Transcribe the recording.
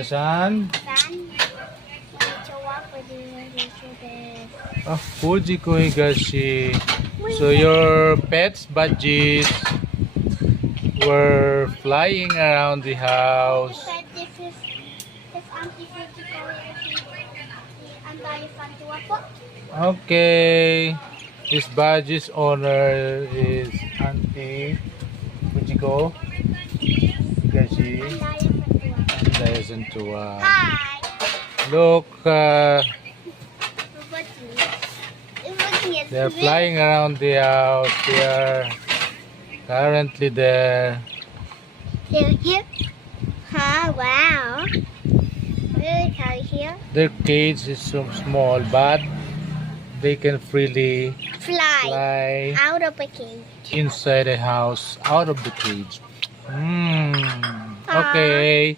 Nasaan? Ah, Fujiko Higashi. So your pets, budgies, were flying around the house. This is Auntie Fujiko. Okay. This budgie's owner is Auntie Fujiko Higashi. Dayasan Tua. Hi. Look, they're flying around the house. They are currently there. Here. Huh, wow. Really, here? Their cage is so small, but they can freely Fly. fly Out of a cage. inside a house, out of the cage. Okay.